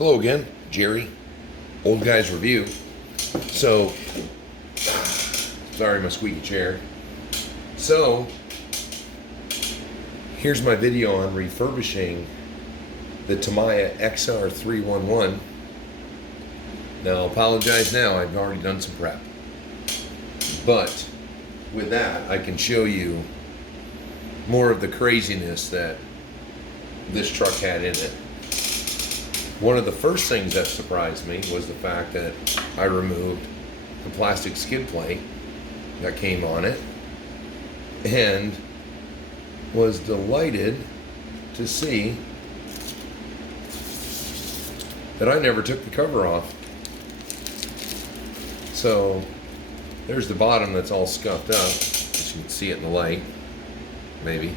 Hello again, Jerry. Old Guys Review. So, sorry my squeaky chair. So, here's my video on refurbishing the Tamiya xr311. Now, I'll apologize now, I've already done some prep. But, with that, I can show you more of the craziness that this truck had in it. One of the first things that surprised me was the fact that I removed the plastic skid plate that came on it, and was delighted to see that I never took the cover off. So there's the bottom that's all scuffed up, as you can see it in the light, maybe.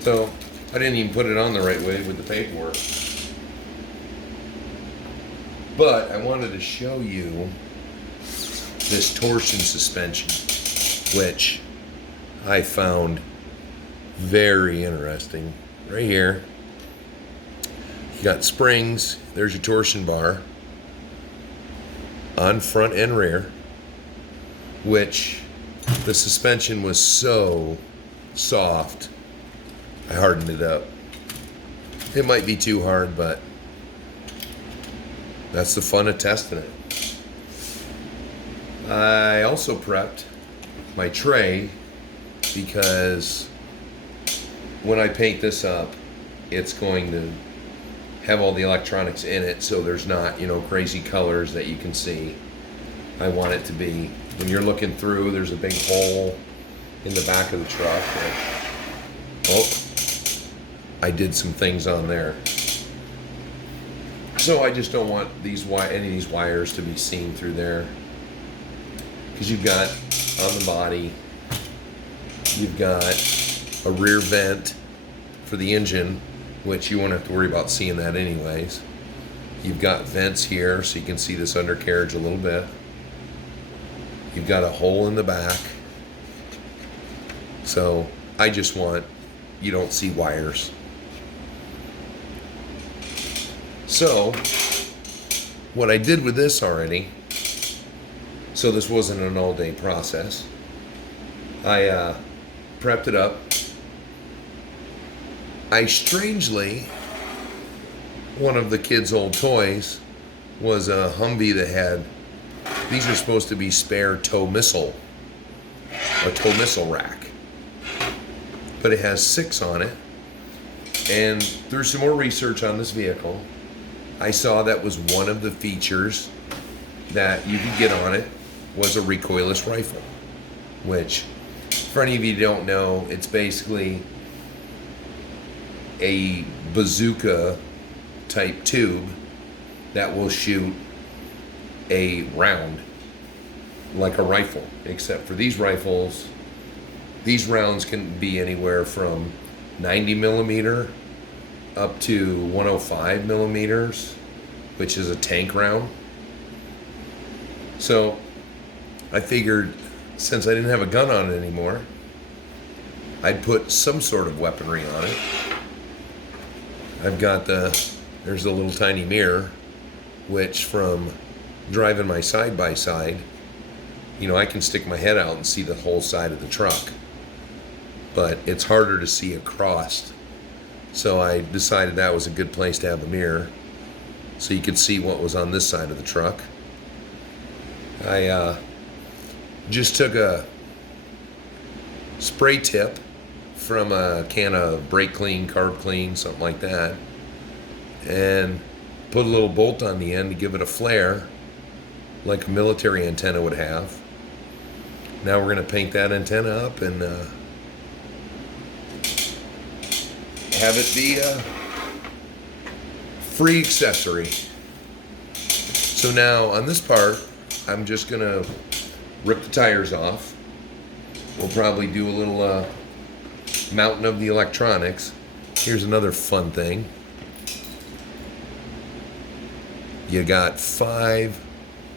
So I didn't even put it on the right way with the paperwork. But I wanted to show you this torsion suspension, which I found very interesting. Right here, you got springs, there's your torsion bar on front and rear, which the suspension was so soft, I hardened it up. It might be too hard, but that's the fun of testing it. I also prepped my tray because when I paint this up, it's going to have all the electronics in it, so there's not, crazy colors that you can see. I want it to be, when you're looking through, there's a big hole in the back of the truck. I did some things on there. So I just don't want any of these wires to be seen through there. Because you've got, on the body, you've got a rear vent for the engine, which you won't have to worry about seeing that anyways. You've got vents here, so you can see this undercarriage a little bit. You've got a hole in the back. So I just want, you don't see wires. So, what I did with this already, so this wasn't an all-day process, I prepped it up. Strangely, one of the kids' old toys was a Humvee that had, these are supposed to be spare a tow missile rack. But it has 6 on it, and through some more research on this vehicle, I saw that was one of the features that you could get on it was a recoilless rifle, which, for any of you who don't know, it's basically a bazooka type tube that will shoot a round like a rifle, except for these rifles, these rounds can be anywhere from 90 millimeter up to 105 millimeters, which is a tank round. So I figured, since I didn't have a gun on it anymore, I'd put some sort of weaponry on it. I've got there's a little tiny mirror, which from driving my side-by-side, I can stick my head out and see the whole side of the truck. But it's harder to see across. So I decided that was a good place to have a mirror, so you could see what was on this side of the truck. I just took a spray tip from a can of brake clean, carb clean, something like that, and put a little bolt on the end to give it a flare like a military antenna would have. Now we're going to paint that antenna up and have it be a free accessory. So now on this part, I'm just gonna rip the tires off. We'll probably do a little mounting of the electronics. Here's another fun thing. You got 5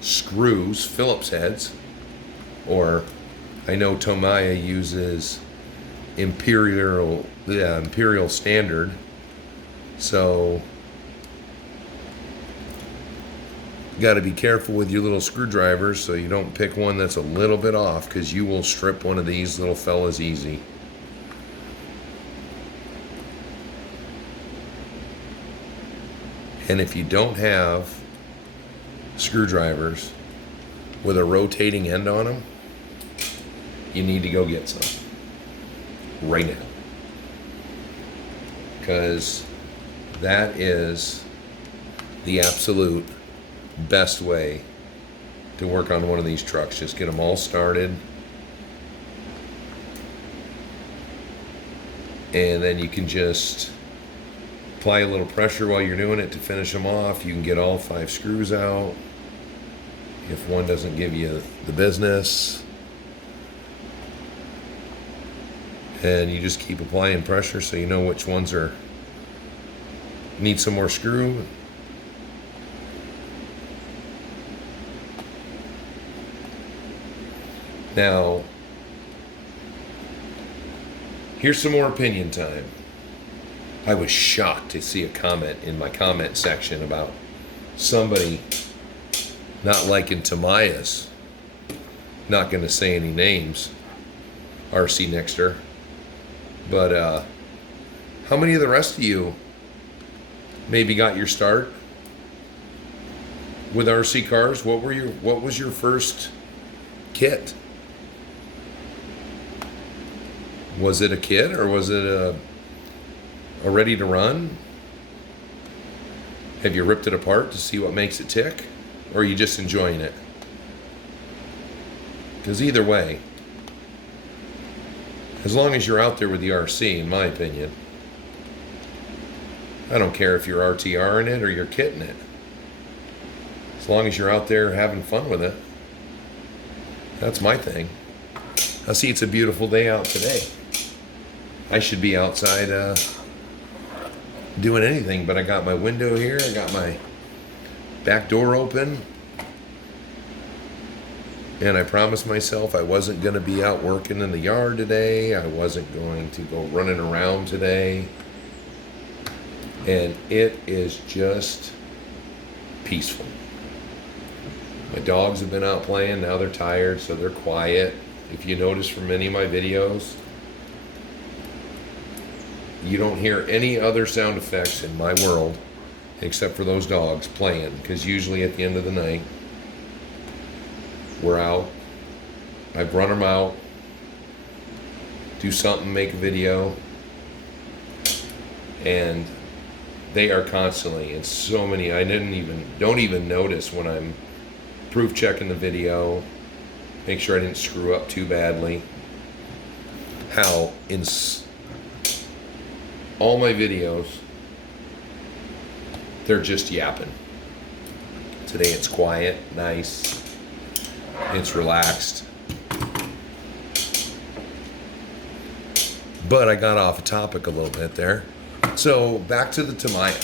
screws, Phillips heads, or I know Tamiya uses Imperial standard So you got to be careful with your little screwdrivers so you don't pick one that's a little bit off, because you will strip one of these little fellas easy. And if you don't have screwdrivers with a rotating end on them, you need to go get some right now, because that is the absolute best way to work on one of these trucks. Just get them all started, and then you can just apply a little pressure while you're doing it to finish them off. You can get all 5 screws out if one doesn't give you the business, and you just keep applying pressure so you know which ones are need some more screw. Now, here's some more opinion time. I was shocked to see a comment in my comment section about somebody not liking Tamiya's. Not going to say any names, RC Nixter. But how many of the rest of you maybe got your start with RC cars? What was your first kit? Was it a kit, or was it a ready to run? Have you ripped it apart to see what makes it tick, or are you just enjoying it? Because either way, as long as you're out there with the RC, in my opinion, I don't care if you're RTR in it or you're kitting it. As long as you're out there having fun with it, that's my thing. I see it's a beautiful day out today. I should be outside doing anything, but I got my window here, I got my back door open, and I promised myself I wasn't going to be out working in the yard today. I wasn't going to go running around today, and it is just peaceful. My dogs have been out playing, now they're tired, so they're quiet. If you notice from any of my videos, you don't hear any other sound effects in my world except for those dogs playing, because usually at the end of the night, we're out. I've run them out, do something, make a video, and they are constantly, and so many, I don't even notice when I'm proof checking the video, make sure I didn't screw up too badly, how in all my videos, they're just yapping. Today it's quiet, nice, it's relaxed. But I got off topic a little bit there. So back to the Tamiya.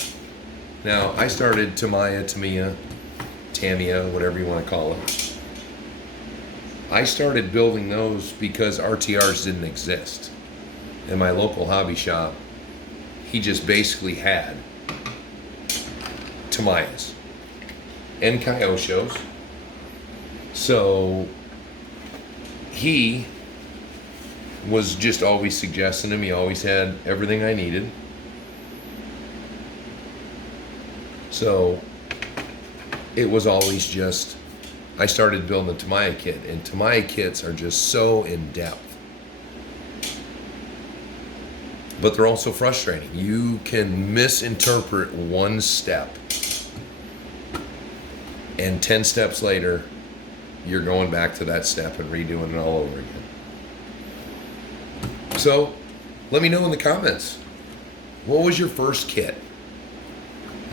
Now, I started Tamiya, Tamiya, whatever you want to call it. I started building those because RTRs didn't exist. In my local hobby shop, he just basically had Tamiyas and Kyoshos. So he was just always suggesting them. He always had everything I needed. So it was always just, I started building the Tamiya kit, and Tamiya kits are just so in-depth. But they're also frustrating. You can misinterpret one step, and 10 steps later, you're going back to that step and redoing it all over again. So, let me know in the comments, what was your first kit?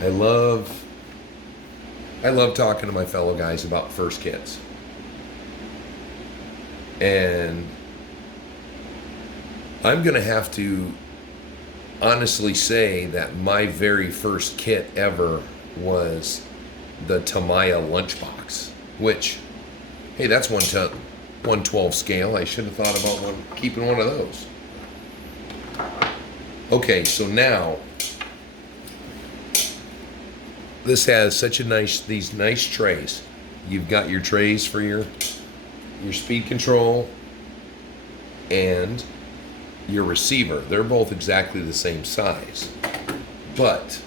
I love talking to my fellow guys about first kits. And I'm going to have to honestly say that my very first kit ever was the Tamiya lunchbox, which, hey, that's 112 scale. I should have thought about keeping one of those. Okay, so now this has such a these nice trays. You've got your trays for your speed control and your receiver. They're both exactly the same size. But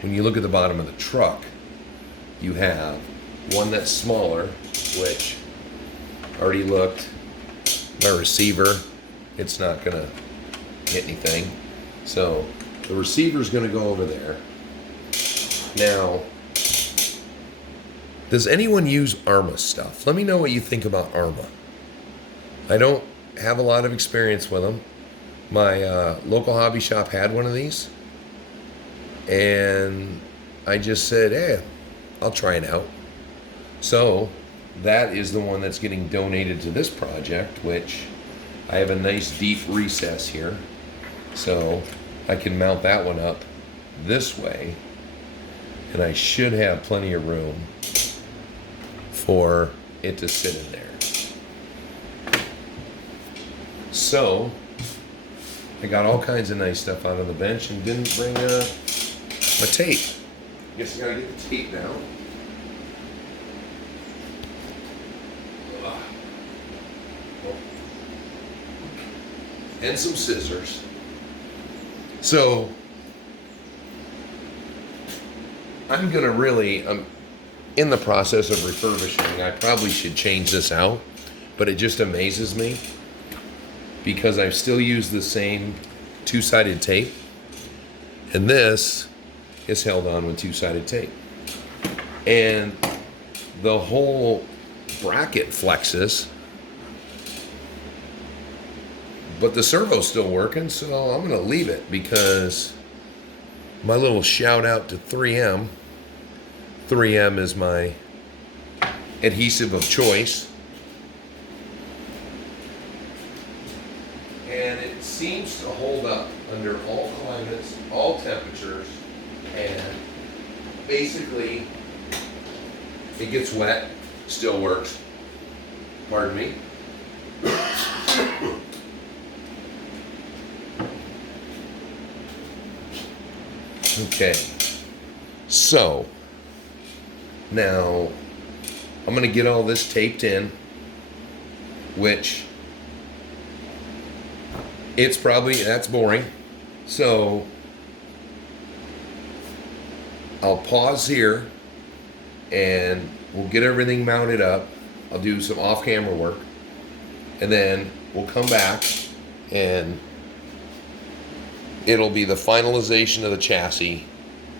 when you look at the bottom of the truck, you have one that's smaller, which I already looked. My receiver, it's not gonna hit anything. So the receiver's gonna go over there. Now, does anyone use Arma stuff? Let me know what you think about Arma. I don't have a lot of experience with them. My local hobby shop had one of these, and I just said, hey, I'll try it out. So that is the one that's getting donated to this project, which I have a nice deep recess here. So I can mount that one up this way, and I should have plenty of room for it to sit in there. So I got all kinds of nice stuff out on the bench and didn't bring my tape. Guess I gotta get the tape now. And some scissors. So I'm in the process of refurbishing. I probably should change this out, but it just amazes me because I've still used the same two-sided tape, and this is held on with two-sided tape. And the whole bracket flexes, but the servo's still working, so I'm gonna leave it because my little shout out to 3M. 3M is my adhesive of choice. And it seems to hold up under all climates, all temperatures, and basically it gets wet, still works. Pardon me. Okay, so now I'm going to get all this taped in, which that's boring. So I'll pause here and we'll get everything mounted up. I'll do some off-camera work, and then we'll come back and it'll be the finalization of the chassis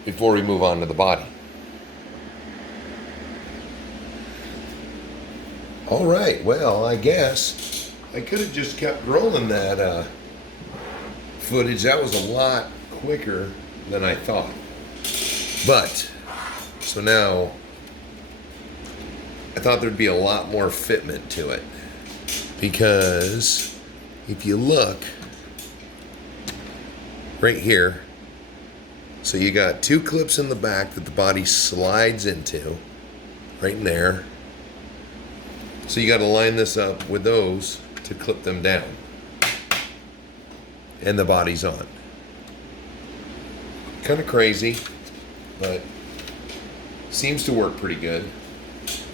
before we move on to the body. All right, well, I guess I could have just kept rolling that footage. That was a lot quicker than I thought. But, so now, I thought there'd be a lot more fitment to it. Because, if you look, right here, so you got two clips in the back that the body slides into, right in there. So you got to line this up with those to clip them down. And the body's on. Kind of crazy, but seems to work pretty good.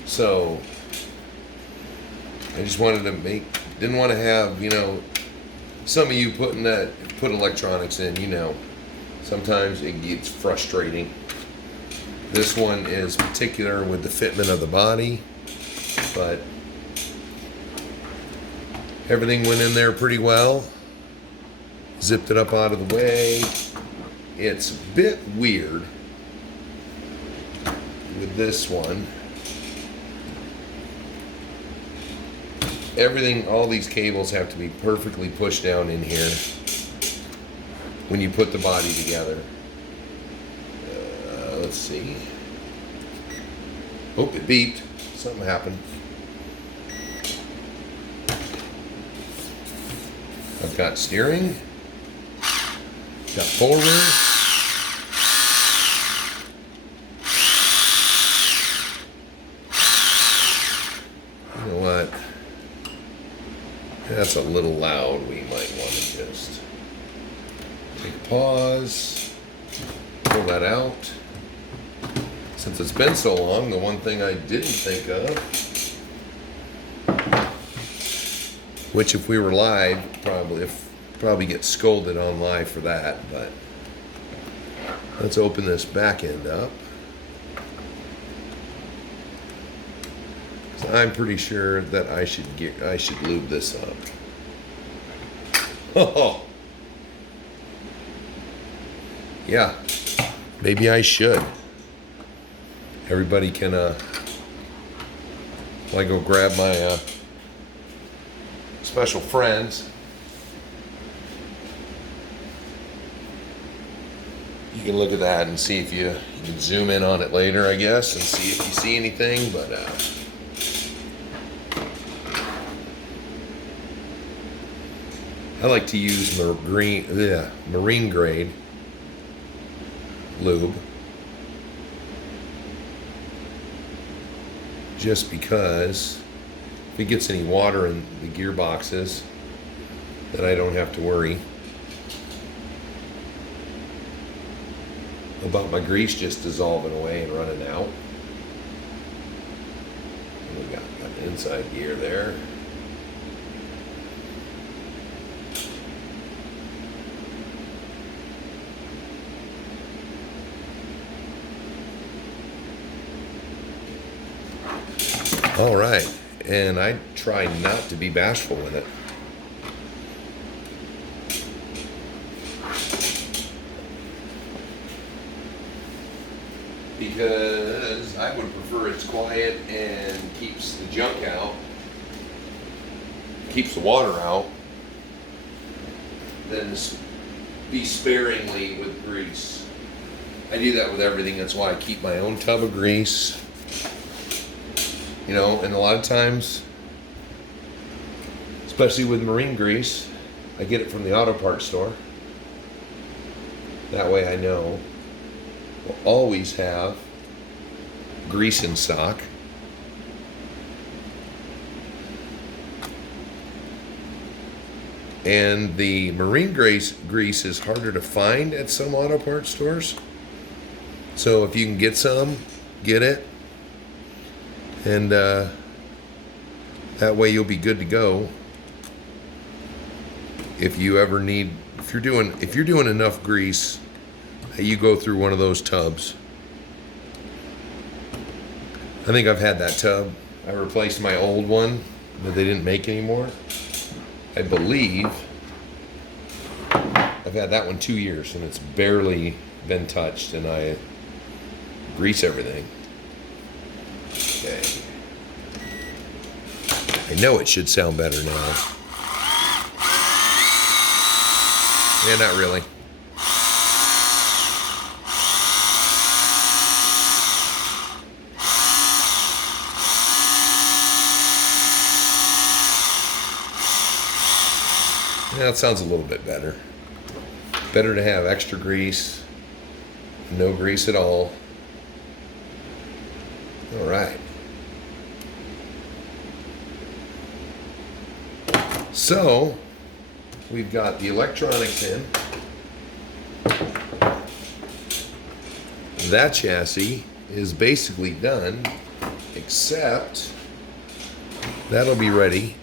So I just wanted to didn't want to have, some of you put electronics in, sometimes it gets frustrating. This one is particular with the fitment of the body, but everything went in there pretty well. Zipped it up out of the way. It's a bit weird with this one. Everything, all these cables have to be perfectly pushed down in here when you put the body together. Let's see. Oh, it beeped. Something happened. I've got steering. Got forward. You know what? That's a little loud. We might want to just take a pause. Pull that out. Since it's been so long, the one thing I didn't think of, which if we were live, probably get scolded on live for that, but let's open this back end up. So I'm pretty sure that I should lube this up. Oh, yeah, maybe I should. Everybody can, while I go grab my special friends, you can look at that and see if you can zoom in on it later, I guess, and see if you see anything, but I like to use marine grade lube, just because if it gets any water in the gearboxes, then I don't have to worry about my grease just dissolving away and running out. And we got an inside gear there. All right, and I try not to be bashful with it. Because I would prefer it's quiet and keeps the junk out, keeps the water out, than be sparingly with grease. I do that with everything. That's why I keep my own tub of grease. You know, and a lot of times, especially with marine grease, I get it from the auto parts store. That way I know we'll always have grease in stock. And the marine grease is harder to find at some auto parts stores. So if you can get some, get it. And that way you'll be good to go. If you ever need, if you're doing enough grease, you go through one of those tubs. I think I've had that tub. I replaced my old one that they didn't make anymore. I believe I've had that one 2 years and it's barely been touched, and I grease everything. Okay. I know it should sound better now. Yeah, not really. Yeah, it sounds a little bit better. Better to have extra grease, no grease at all. All right. So, we've got the electronics in. That chassis is basically done, except that'll be ready.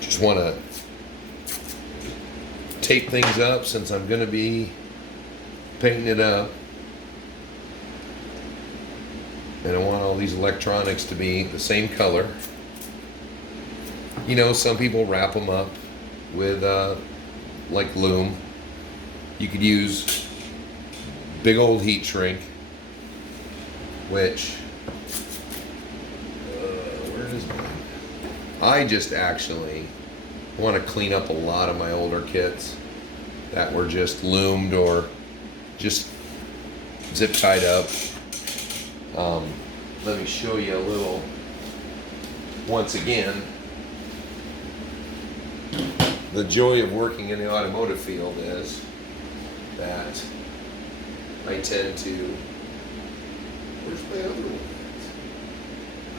Just want to tape things up since I'm going to be painting it up. And I want all these electronics to be the same color. You know, some people wrap them up with like loom. You could use big old heat shrink, which where is mine? I just actually want to clean up a lot of my older kits that were just loomed or just zip tied up. Let me show you a little, once again, the joy of working in the automotive field is that I tend to, where's my other one?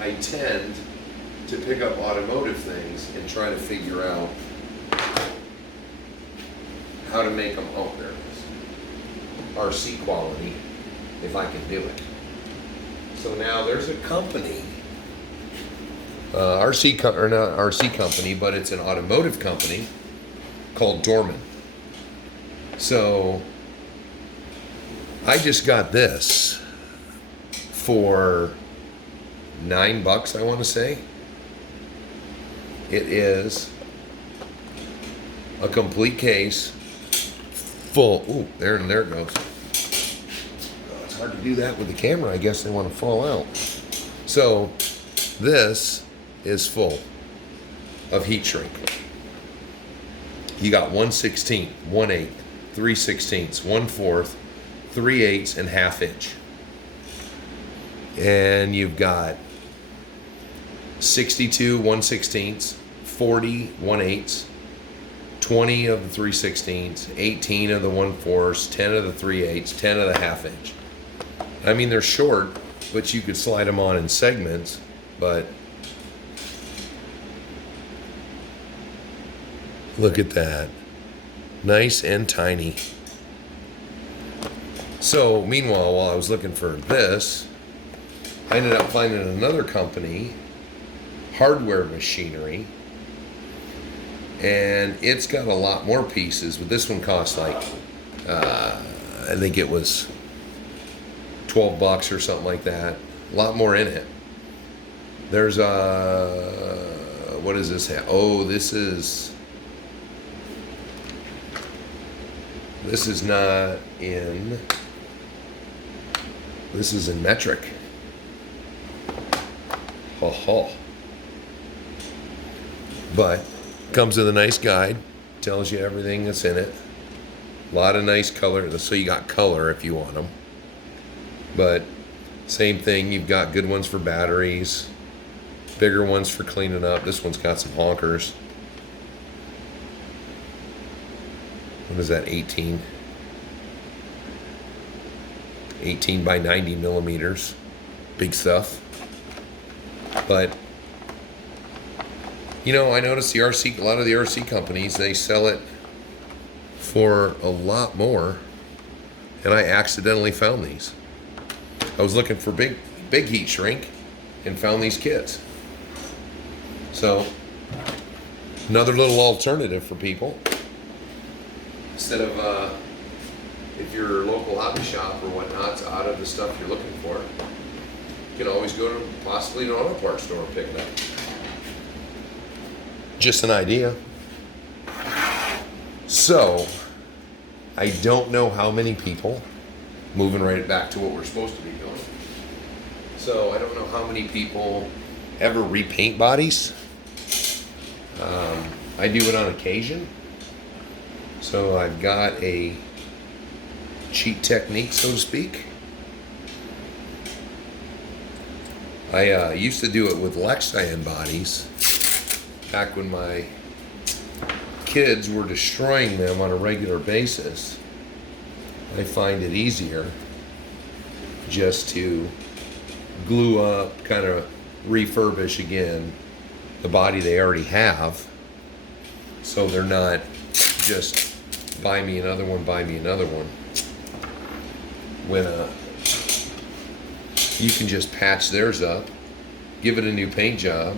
I tend to pick up automotive things and try to figure out how to make them, oh, there it is, RC quality, if I can do it. So now there's a company, not RC company, but it's an automotive company called Dorman. So I just got this for $9, I want to say. It is a complete case full. Ooh, there it goes. Oh, it's hard to do that with the camera. I guess they want to fall out. So this is full of heat shrink. You got 1/16, 1/8, 3/16, 1/4, 3/8, and 1/2 inch. And you've got 62 1/16, 40 1/8, 20 of the 3/16, 18 of the 1/4, 10 of the 3/8, 10 of the 1/2 inch. I mean, they're short, but you could slide them on in segments, but look at that. Nice and tiny. So, meanwhile, while I was looking for this, I ended up finding another company, Hardware Machinery, and it's got a lot more pieces, but this one costs like, I think it was $12 or something like that. A lot more in it. There's what does this have? Oh, this is not in, this is in metric. Ho ho. But comes with a nice guide, tells you everything that's in it. A lot of nice color, so you got color if you want them. But same thing, you've got good ones for batteries, bigger ones for cleaning up. This one's got some honkers. What is that, 18 by 90 millimeters. Big stuff. But, you know, I noticed a lot of the RC companies, they sell it for a lot more. And I accidentally found these. I was looking for big heat shrink and found these kits. So, another little alternative for people. Instead of, if your local hobby shop or whatnot's out of the stuff you're looking for, you can always go to possibly an auto parts store and pick it up. Just an idea. So, I don't know how many people, moving right back to what we're supposed to be doing. So, I don't know how many people ever repaint bodies. I do it on occasion. So I've got a cheat technique, so to speak. I used to do it with Lexan bodies back when my kids were destroying them on a regular basis. I find it easier just to glue up, kind of refurbish again the body they already have, so they're not just buy me another one. When you can just patch theirs up, give it a new paint job.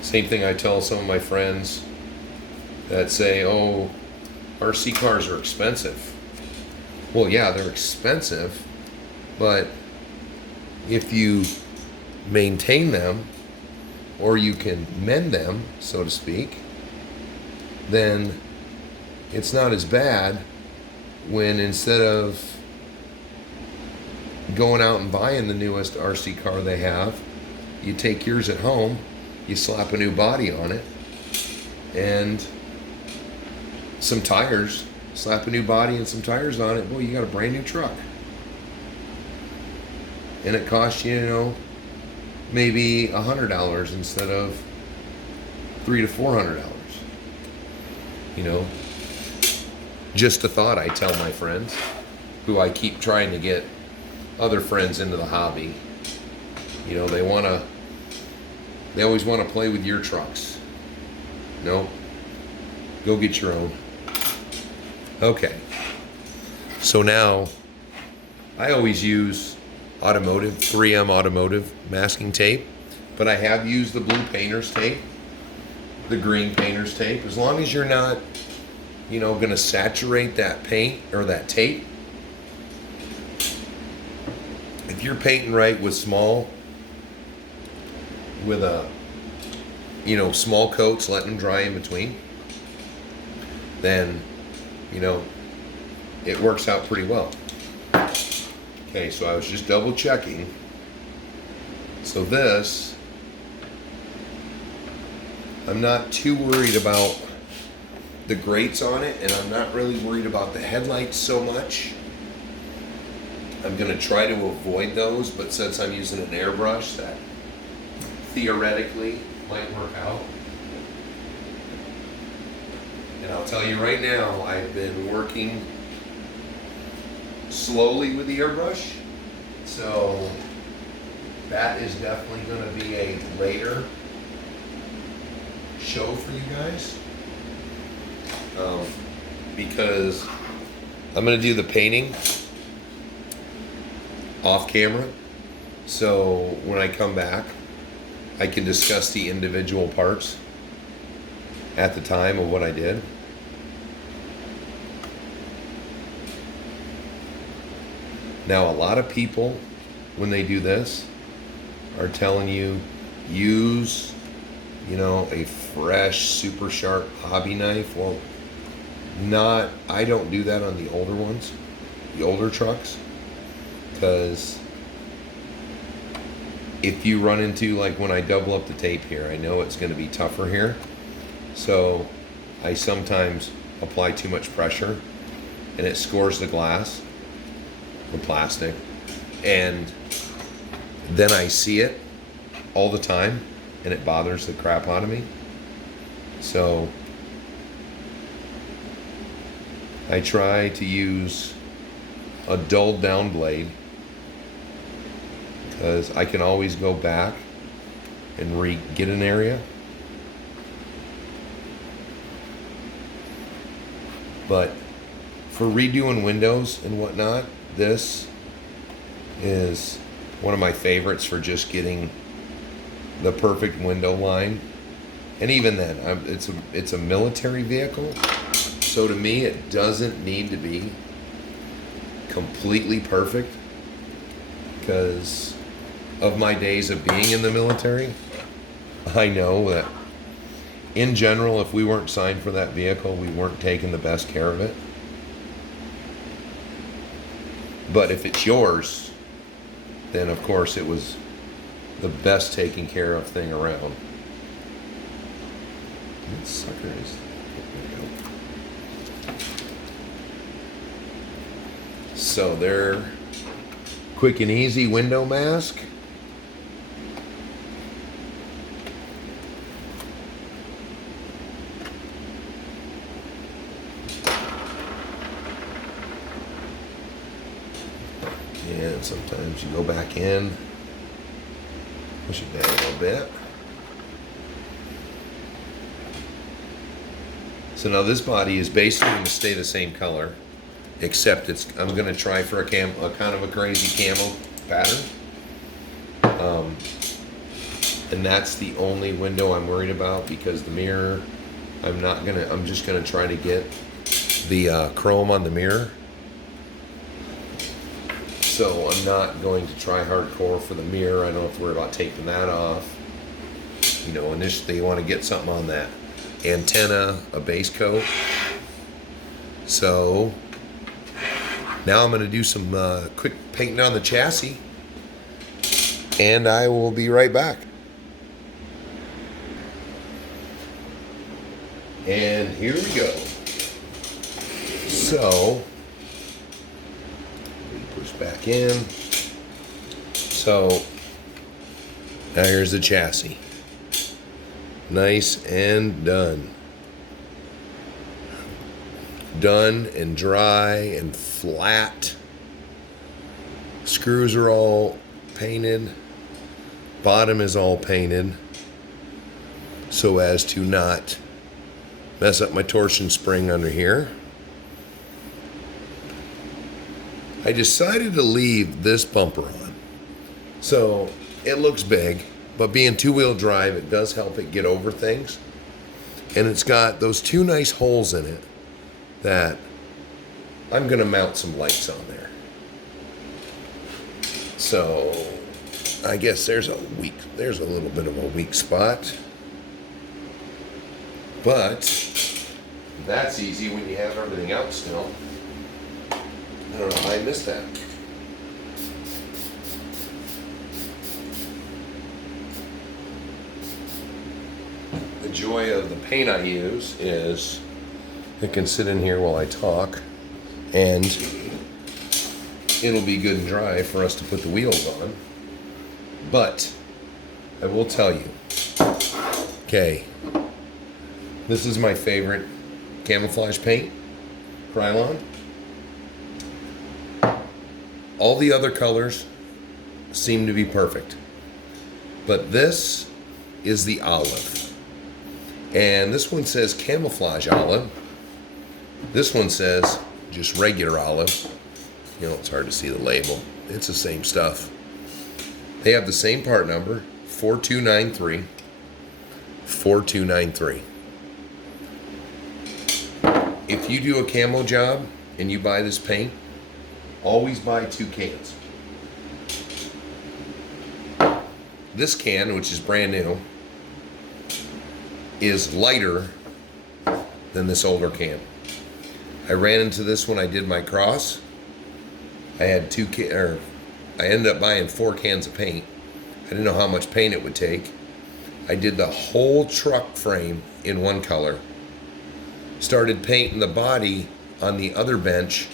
Same thing I tell some of my friends that say, oh, RC cars are expensive. Well, yeah, they're expensive, but if you maintain them, or you can mend them, so to speak, then it's not as bad when instead of going out and buying the newest RC car they have, you take yours at home, you slap a new body on it, and some tires, slap a new body and some tires on it, boy, you got a brand new truck. And it costs you, maybe $100 instead of $300 to $400. Just a thought I tell my friends, who I keep trying to get other friends into the hobby. They want to They always want to play with your trucks. Nope. Go get your own. Okay. So now, I always use automotive, 3M automotive masking tape, but I have used the blue painter's tape, the green painter's tape. As long as you're not, you know, going to saturate that paint or that tape. If you're painting right with small, with a, you know, small coats, letting them dry in between, then, you know, it works out pretty well. Okay, so I was just double checking. So this, I'm not too worried about the grates on it, and I'm not really worried about the headlights so much. I'm gonna try to avoid those, but since I'm using an airbrush, that theoretically might work out. And I'll tell you right now, I've been working slowly with the airbrush, so that is definitely going to be a later show for you guys, because I'm going to do the painting off camera, so when I come back I can discuss the individual parts at the time of what I did. Now, a lot of people, when they do this, are telling you use, you know, a fresh, super sharp hobby knife. Well, I don't do that on the older ones, the older trucks, because if you run into, like when I double up the tape here, I know it's going to be tougher here. So I sometimes apply too much pressure and it scores the glass, the plastic, and then I see it all the time and it bothers the crap out of me. So I try to use a dulled down blade, because I can always go back and get an area. But for redoing windows and whatnot, this is one of my favorites for just getting the perfect window line. And even then, it's a military vehicle, so to me it doesn't need to be completely perfect, because of my days of being in the military, I know that in general, if we weren't signed for that vehicle, we weren't taking the best care of it. But if it's yours, then of course it was the best taken care of thing around. That sucker is... There we go. So they're quick and easy window mask. And sometimes you go back in, push it down a little bit. So now this body is basically going to stay the same color, except I'm going to try for a kind of a crazy camo pattern. And that's the only window I'm worried about, because the mirror, I'm just going to try to get the chrome on the mirror. So I'm not going to try hardcore for the mirror. I don't have to worry about taking that off. You know, initially you want to get something on that antenna, a base coat. So now I'm going to do some quick painting on the chassis, and I will be right back. And here we go. So push back in. So now here's the chassis. Nice and done. Done and dry and flat. Screws are all painted. Bottom is all painted. so as to not mess up my torsion spring under here. I decided to leave this bumper on. So it looks big, but being two-wheel drive, it does help it get over things. And it's got those two nice holes in it that I'm gonna mount some lights on there. So I guess there's a little bit of a weak spot. But that's easy when you have everything out still. I don't know how I missed that. The joy of the paint I use is it can sit in here while I talk, and it'll be good and dry for us to put the wheels on. But I will tell you, okay, this is my favorite camouflage paint, Krylon. All the other colors seem to be perfect, but this is the olive. And this one says camouflage olive. This one says just regular olive. You know, it's hard to see the label. It's the same stuff. They have the same part number, 4293. 4293. If you do a camo job and you buy this paint, always buy 2 cans. This can, which is brand new, is lighter than this older can. I ran into this when I did my cross. I had I ended up buying 4 cans of paint. I didn't know how much paint it would take. I did the whole truck frame in one color. Started painting the body on the other bench.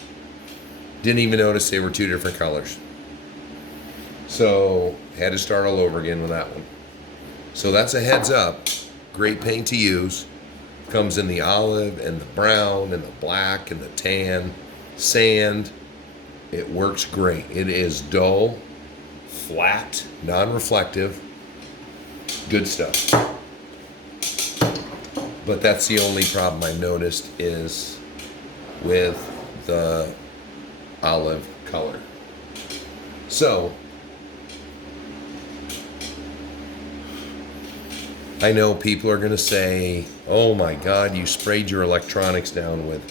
Didn't even notice they were 2 different colors. So had to start all over again with that one. So that's a heads up. Great paint to use. Comes in the olive and the brown and the black and the tan, sand. It works great. It is dull, flat, non-reflective. Good stuff. But that's the only problem I noticed is with the olive color. So I know people are going to say, oh my God, you sprayed your electronics down with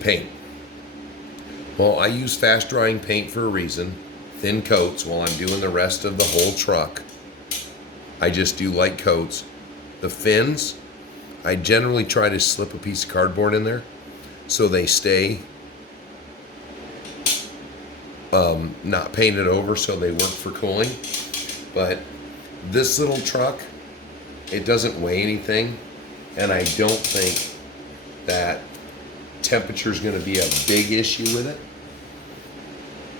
paint. Well, I use fast drying paint for a reason. Thin coats while I'm doing the rest of the whole truck. I just do light coats. The fins, I generally try to slip a piece of cardboard in there so they stay not painted over, so they work for cooling. But this little truck, it doesn't weigh anything, and I don't think that temperature is going to be a big issue with it.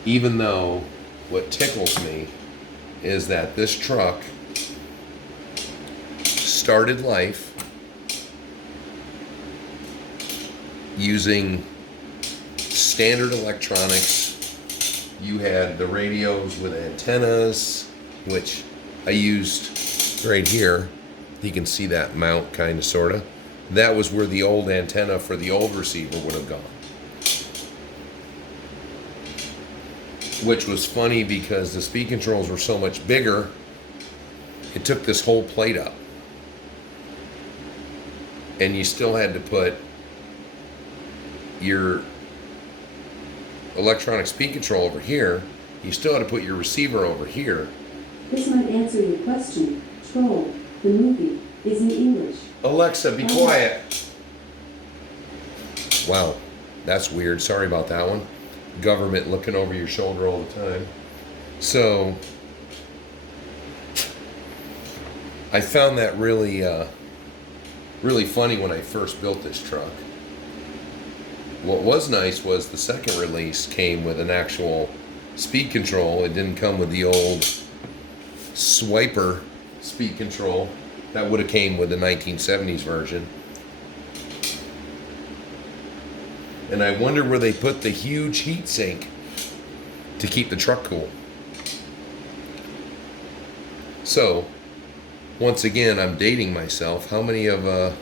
Even though what tickles me is that this truck started life using standard electronics. You had the radios with antennas, which I used right here. You can see that mount kind of, sort of. That was where the old antenna for the old receiver would have gone. Which was funny because the speed controls were so much bigger, it took this whole plate up. And you still had to put your electronic speed control over here. You still had to put your receiver over here. This might answer your question. Troll, the movie, is in English. Alexa, be quiet. Wow, that's weird. Sorry about that one. Government looking over your shoulder all the time. So, I found that really funny when I first built this truck. What was nice was the second release came with an actual speed control. It didn't come with the old swiper speed control that would have came with the 1970s version. And I wonder where they put the huge heat sink to keep the truck cool. So, once again, I'm dating myself. How many of the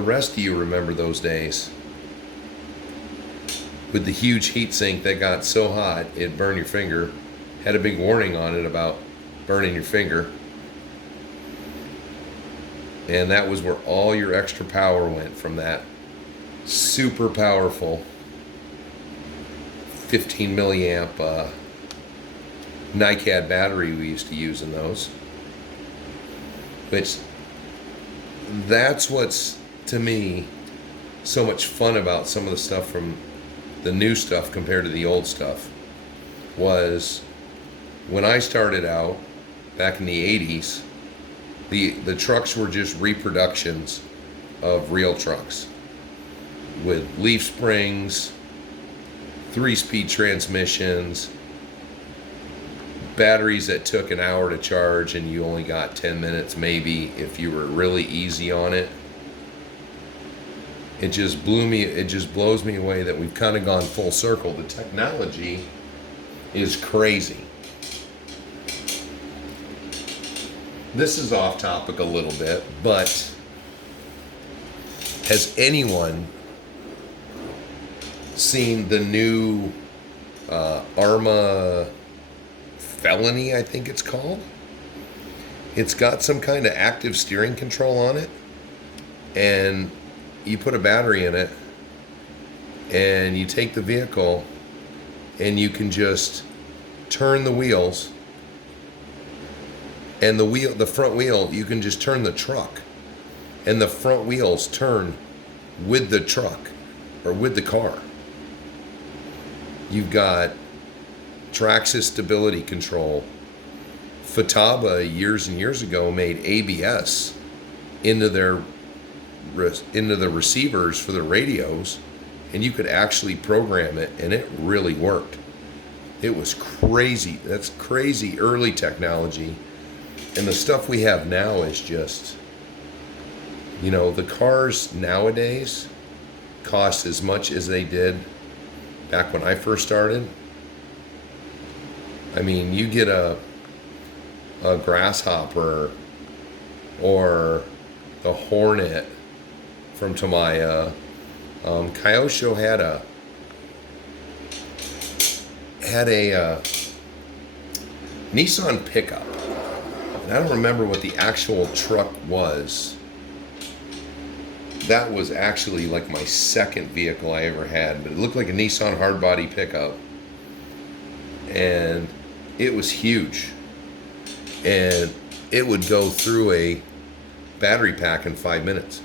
rest of you remember those days? With the huge heat sink that got so hot it burned your finger. Had a big warning on it about burning your finger. And that was where all your extra power went from that super powerful 15 milliamp NiCad battery we used to use in those. Which, that's what's, to me, so much fun about some of the stuff from the new stuff compared to the old stuff. Was when I started out back in the 80s, the trucks were just reproductions of real trucks with leaf springs, 3-speed transmissions, batteries that took an hour to charge and you only got 10 minutes maybe if you were really easy on it. It just blows me away that we've kind of gone full circle. The technology is crazy. This is off topic a little bit, but has anyone seen the new Arma Felony, I think it's called? It's got some kind of active steering control on it, and you put a battery in it, and you take the vehicle, and you can just turn the wheels, and the front wheel, you can just turn the truck, and the front wheels turn with the truck or with the car. You've got Traxxas stability control. Futaba years and years ago made ABS into the receivers for the radios, and you could actually program it, and it really worked. It was crazy. That's crazy early technology. And the stuff we have now is just, the cars nowadays cost as much as they did back when I first started. I mean, you get a Grasshopper or the Hornet from Tamiya. Kyosho had a Nissan pickup. And I don't remember what the actual truck was. That was actually like my second vehicle I ever had, but it looked like a Nissan hardbody pickup. And it was huge. And it would go through a battery pack in 5 minutes.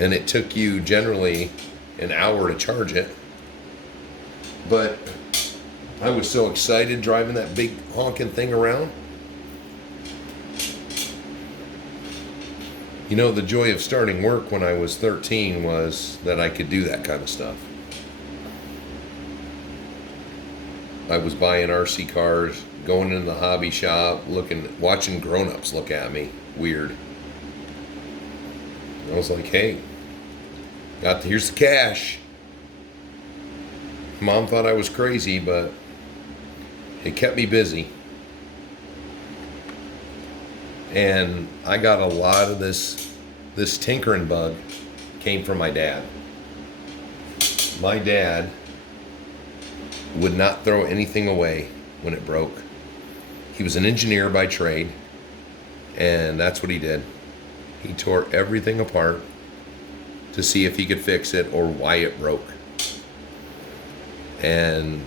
And it took you generally an hour to charge it. But I was so excited driving that big honking thing around. The joy of starting work when I was 13 was that I could do that kind of stuff. I was buying RC cars, going into the hobby shop, watching grown-ups look at me weird. I was like, hey, here's the cash. Mom thought I was crazy, but it kept me busy. And I got a lot of this tinkering bug came from my dad. My dad would not throw anything away when it broke. He was an engineer by trade, and that's what he did. He tore everything apart to see if he could fix it or why it broke. And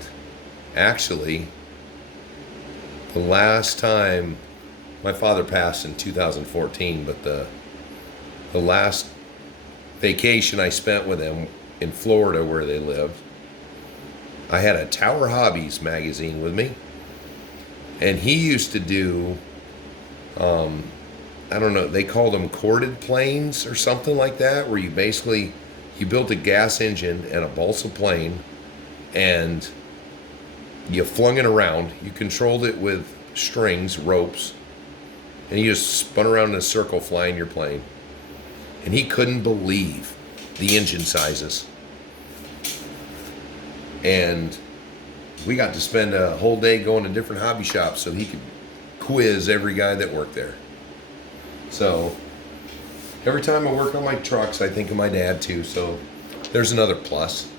actually, the last time, my father passed in 2014, but the last vacation I spent with him in Florida where they lived, I had a Tower Hobbies magazine with me, and he used to do, I don't know, they called them corded planes or something like that, where you built a gas engine and a balsa plane, and you flung it around. You controlled it with strings, ropes, and you just spun around in a circle flying your plane. And he couldn't believe the engine sizes. And we got to spend a whole day going to different hobby shops so he could quiz every guy that worked there. So every time I work on my trucks, I think of my dad too. So there's another plus.